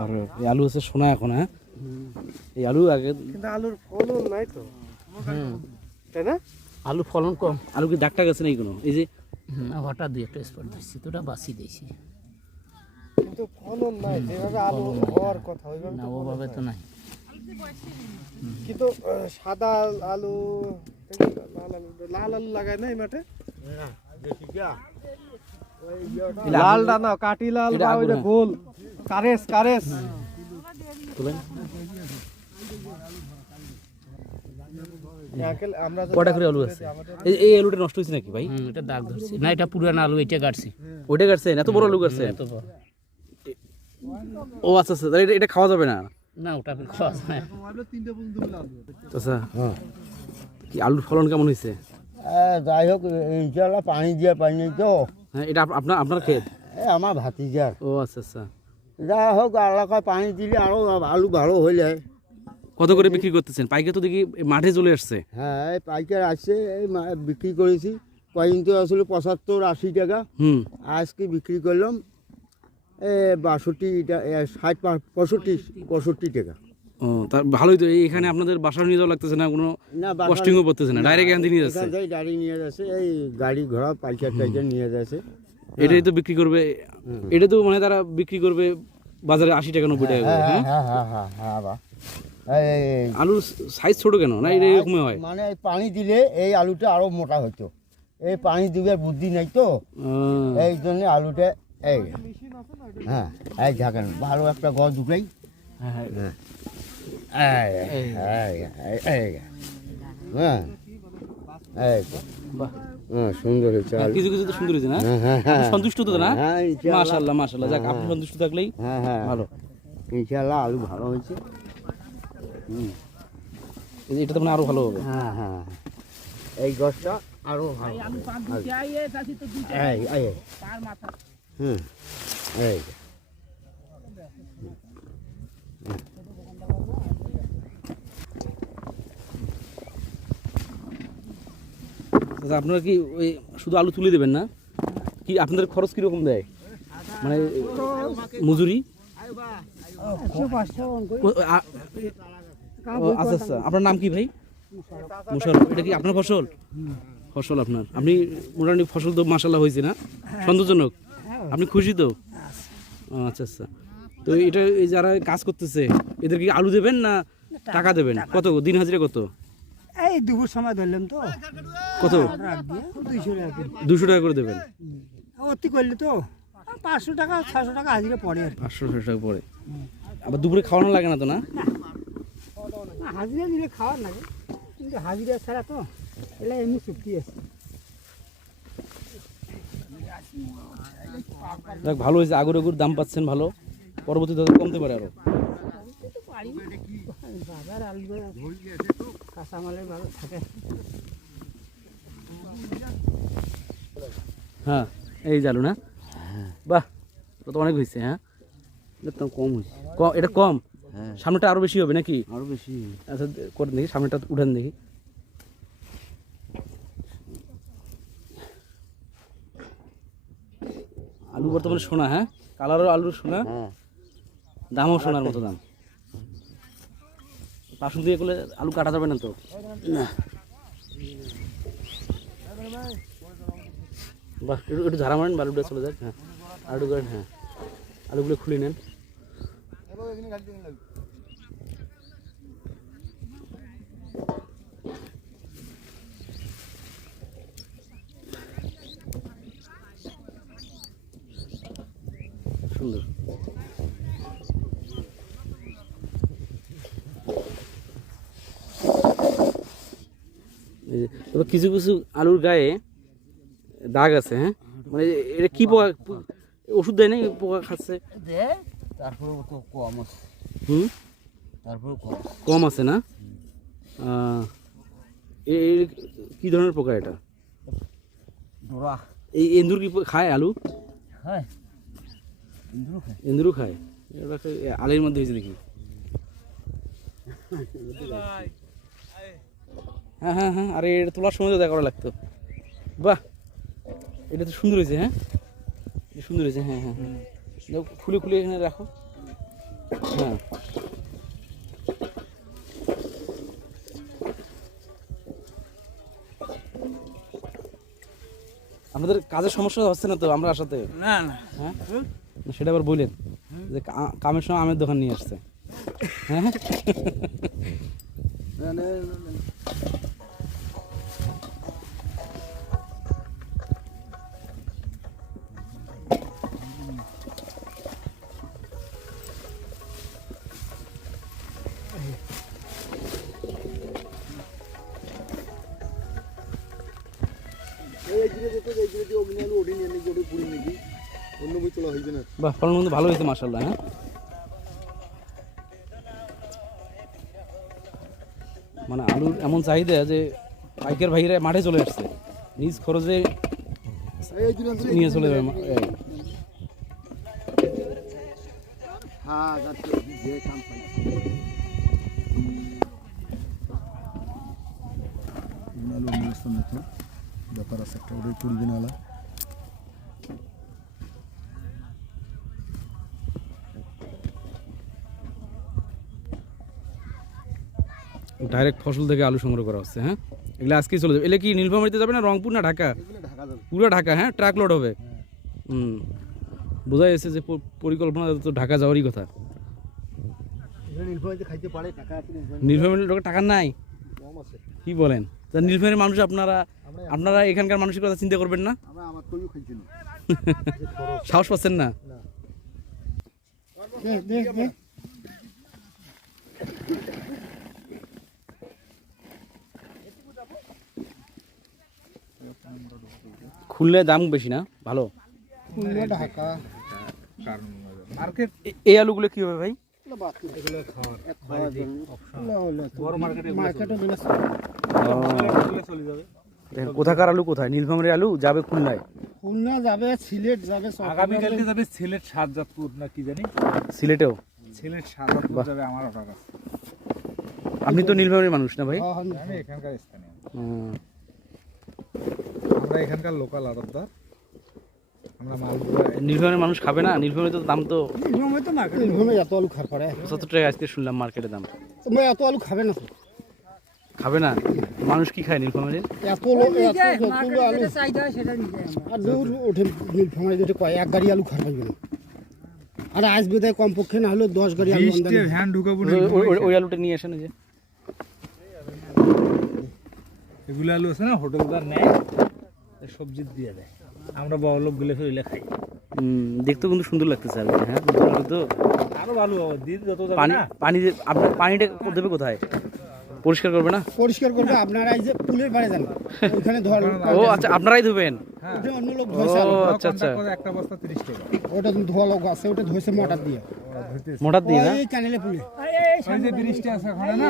আর এই আলু হচ্ছে সোনা এখন হ্যাঁ? এই আলু আগে কিন্তু আলুর ফলন নাই তো। তাই না? আলু ফলন কম। আলু কি দাগটা গেছে নাকি কোনো? এই যে হঠাৎ দুই একটা স্পট দিচ্ছি তো ওটা বাসি দিয়েছি। কিন্তু ফলন নাই যেভাবে আলু হওয়ার কথা ওইভাবে না তো ওভাবে নাই। তো নাই। কিন্তু সাদা আলু লাল আলু লাল আলু লাগায় না এই মাঠে? লালটা না কাটি লাল বা ওইটা হ্যাঁ। গোল। কারেস কারেস। তুলেন আঙ্কেল আমরা যদি কটা করে আলু আছে? এই এই আলুটা নষ্ট হয়েছে নাকি ভাই? এটা দাগ ধরছে। না এটা পুরান আলু এটা কাটছি ওইটা কাটছেন এত বড় আলু বড়। ও আচ্ছা আচ্ছা তাহলে এটা- এটা খাওয়া যাবে না? না ওটা খাওয়া যায় আচ্ছা কি আলুর ফলন কেমন হয়েছে? যাই হোক ইনশাল্লাহ পানি দিয়ে পাইনি তো। হ্যাঁ এটা আপনার আপনার ক্ষেত? আমার ভাতিজার ও আচ্ছা আচ্ছা। যা হোক এলাকায় পানি দিলে আরও আলু ভালো হয়ে যায়। কত করে বিক্রি করতেছেন? পাইকার তো দেখি মাঠে চলে আসছে। হ্যাঁ এই পাইকার আসছে এই বিক্রি করেছি। কয়েকদিন তো আসলে পঁচাত্তর আশি টাকা। হুম। আজকে বিক্রি করলাম এ বাষট্টি ষাট পঁয়ষট্টি পঁয়ষট্টি টাকা। ও তা ভালোই তো এখানে আপনাদের বাসা নিয়ে যাওয়া লাগতেছে না? কোনো কস্টিংও পড়তেছে না? ডাইরেক্ট এখান থেকে নিয়ে যাচ্ছে? গাড়ি নিয়ে যাচ্ছে এই গাড়ি ঘোড়া পাইকার টাইকার নিয়ে যাচ্ছে। এটাই তো বিক্রি করবে। এটা তো মানে তারা বিক্রি করবে বাজারে আশি টাকা নব্বই টাকা হ্যাঁ? হ্যাঁ হ্যাঁ হ্যাঁ হ্যাঁ হ্যাঁ আলুর সাইজ ছোট কেন? না এটা এরকমই হয়? মানে পানি দিলে এই আলুটা আরও মোটা হতো। এই পানি দিবার বুদ্ধি নাই তো? এই জন্য আলুটা এই হ্যাঁ এই ঝাঁকান ভালো একটা গছ ঢুকাই হ্যাঁ, হ্যাঁ। সুন্দর হয়েছে কিছু কিছু তো সুন্দর হয়েছে না? হ্যাঁ হ্যাঁ হ্যাঁ। সন্তুষ্ট তো না? হ্যাঁ মাশাল্লাহ মাশাল্লাহ। যাক আপনি সন্তুষ্ট থাকলেই হ্যাঁ হ্যাঁ। ভালো। ইনশাআল্লাহ আলু ভালো হয়েছে। এটা তো মানে আরও ভালো হবে। হ্যাঁ হ্যাঁ এই গছটা আরও ভালো এই এই হুম। এই আচ্ছা আপনারা কি ওই শুধু আলু তুলে দেবেন না? কি আপনাদের খরচ কীরকম দেয়? মানে মজুরি? আচ্ছা আচ্ছা। আপনার নাম কি ভাই? মুশারফ। এটা কি আপনার ফসল? ফসল আপনার। আপনি মোটামুটি ফসল তো মাসাল্লাহ হয়েছে না? সন্তোষজনক আপনি খুশি তো? আচ্ছা আচ্ছা। তো এটা এই যারা কাজ করতেছে এদের কি আলু দেবেন না টাকা দেবেন? কত? দিন হাজিরা কত? এই দুপুর সময় ধরলাম তো। কত? দুশো টাকা করে দেবেন। অতি করলি তো পাঁচশো টাকা ছশো টাকা হাজিরা পড়ে আর পাঁচশো ছশো টাকা পরে আবার দুপুরে খাওয়ানো লাগে না তো না? হাজিরা দিলে খাওয়ার লাগে। কিন্তু হাজিরা ছাড়া তো এলে এমনি চুক্তি আছে। যাক ভালো হয়েছে। আগুর আগুর দাম পাচ্ছেন ভালো। পরবর্তীতে হয়তো কমতে পারে আরও। বাজার আলু কাঁচামালের ভালো থাকে। হ্যাঁ এই জালু না? বাহ এটা তো অনেক হয়েছে হ্যাঁ? এটা তো কম হয়েছে কম এটা কম? হ্যাঁ। সামনেটা আরও বেশি হবে নাকি? আরও বেশি আচ্ছা করেন দেখি সামনেটা উঠান দেখি। আলু বর্তমানে সোনা হ্যাঁ? কালারও আলুর সোনা। হ্যাঁ। দামও সোনার মতো দাম। পাশুন দিয়ে করলে আলু কাটা যাবে না তো? বাহ, একটু একটু ঝাড়া মারেন বা আলুটা চলে যাক হ্যাঁ। আলু করেন হ্যাঁ। আলুগুলো খুলে নেন। সুন্দর এই যে, তবে কিছু কিছু আলুর গায়ে দাগ আছে হ্যাঁ? মানে এটা কি পোকা ওষুধ দেয় না পোকা খাচ্ছে? তারপরে তো কম আছে। হুম? তারপরে কম কম আছে না? কি ধরনের পোকা এটা? এই এন্দুর কি খায় আলু? খায়। এন্দুরও খায়। এটা আলের মধ্যে হয়েছে দেখি। হ্যাঁ হ্যাঁ হ্যাঁ আরে এটা তোলার সময় তো দেখা করা লাগতো। বাহ এটা তো সুন্দর হয়েছে হ্যাঁ? সুন্দর হয়েছে হ্যাঁ হ্যাঁ হ্যাঁ। খুলে খুলে এখানে রাখো। হ্যাঁ। আপনাদের কাজের সমস্যা হচ্ছে না তো আমরা আসাতে? না না। হ্যাঁ? সেটা আবার বললেন যে কামের সময় আমের দোকান নিয়ে আসছে। হ্যাঁ? বাহ ফলন কিন্তু ভালো হয়েছে মাসাল্লাহ হ্যাঁ? মানে আলুর এমন চাহিদা যে পাইকার ভাইরা মাঠে চলে আসছে। নিজ খরচে নিয়ে চলে যাবে। হ্যাঁ। যাচ্ছে যে কাম পাই। আলু নিয়ে আসতাম না তো ব্যাপার আছে একটা ওটাই পুড়িবে না আলা। ডাইরেক্ট ফসল থেকে আলু সংগ্রহ করা হচ্ছে হ্যাঁ? এগুলো আজকেই চলে যাবে। এগুলো কি নীলফামারিতে যাবে না রংপুর না ঢাকা? এগুলো ঢাকা যাবে পুরো ঢাকা হ্যাঁ? ট্রাক লোড হবে। হুম। বোঝা যাচ্ছে যে পরিকল্পনা তো ঢাকা যাওয়ারই কথা। এখানে নীলফামারিতে টাকা নীলফামারির লোকের টাকা নাই? কম কি বলেন? তা নীলফামারির মানুষ আপনারা আপনারা এখানকার মানুষের কথা চিন্তা করবেন না? আমরা আমার না। সাহস পাচ্ছেন না দেখ দেখ দেখ খুললে দাম বেশি না? ভালো? এই আলুগুলো কি হবে ভাই? মার্কেটে কোথাকার আলু কোথায়? নীলফামারির আলু যাবে খুলনায়? খুলনা যাবে সিলেট যাবে সব আগামীকালকে যাবে সিলেট সাতজাতপুর না কি জানি? সিলেটেও? সিলেট সাতজাতপুর যাবে আমার অর্ডার আছে। আপনি তো নীলফামারির মানুষ না ভাই? হ্যাঁ, হ্যাঁ। আমি এখানকার স্থানীয়। আমরা এখানকার লোকাল আড়তদার। আমরা মাল নীলফামারির মানুষ খাবে না? তো দাম তো নীলফামারী তো নীলফামারী এত আলু খার পারে। পঁচাত্তর টাকা আজকে শুনলাম মার্কেটে দাম। তোমরা এত আলু খাবে না তো। খাবে না? মানুষ কি খায় নীলফামারির এত লোক এত আলু আর দূর ওঠে নীলফামারী যেটা কয় এক গাড়ি আলু পাইবে আর আসবে তাই কমপক্ষে না হলেও দশ গাড়ি আলু ভ্যান ঢুকাবো ওই- আলুটা নিয়ে আসেন যে এগুলো আলু আছে না হোটেলদার নেয়। সবজি দিয়ে দেয়। আমরা বড় লোকগুলো ফেলে খাই। হুম, দেখতেও কিন্তু সুন্দর লাগতেছে আলুটা হ্যাঁ? তো। আরও ভালো দিন যত পানি পানি আপনার পানিটা দেবে কোথায়? পরিষ্কার করবে না? পরিষ্কার করবে আপনারা এই যে পুলের পাড়ে যান ওইখানে ধর ও আচ্ছা আপনারাই ধুবেন? ওটা অন্য লোক ও আচ্ছা আচ্ছা। একটা বস্তা তিরিশ টাকা। ওটা ধোয়া লোক আছে ওটা ধোয়েছে মোটর দিয়ে। মোটার দিয়ে না? চ্যানেলে পুলে ওই যে আছে ওখানে না?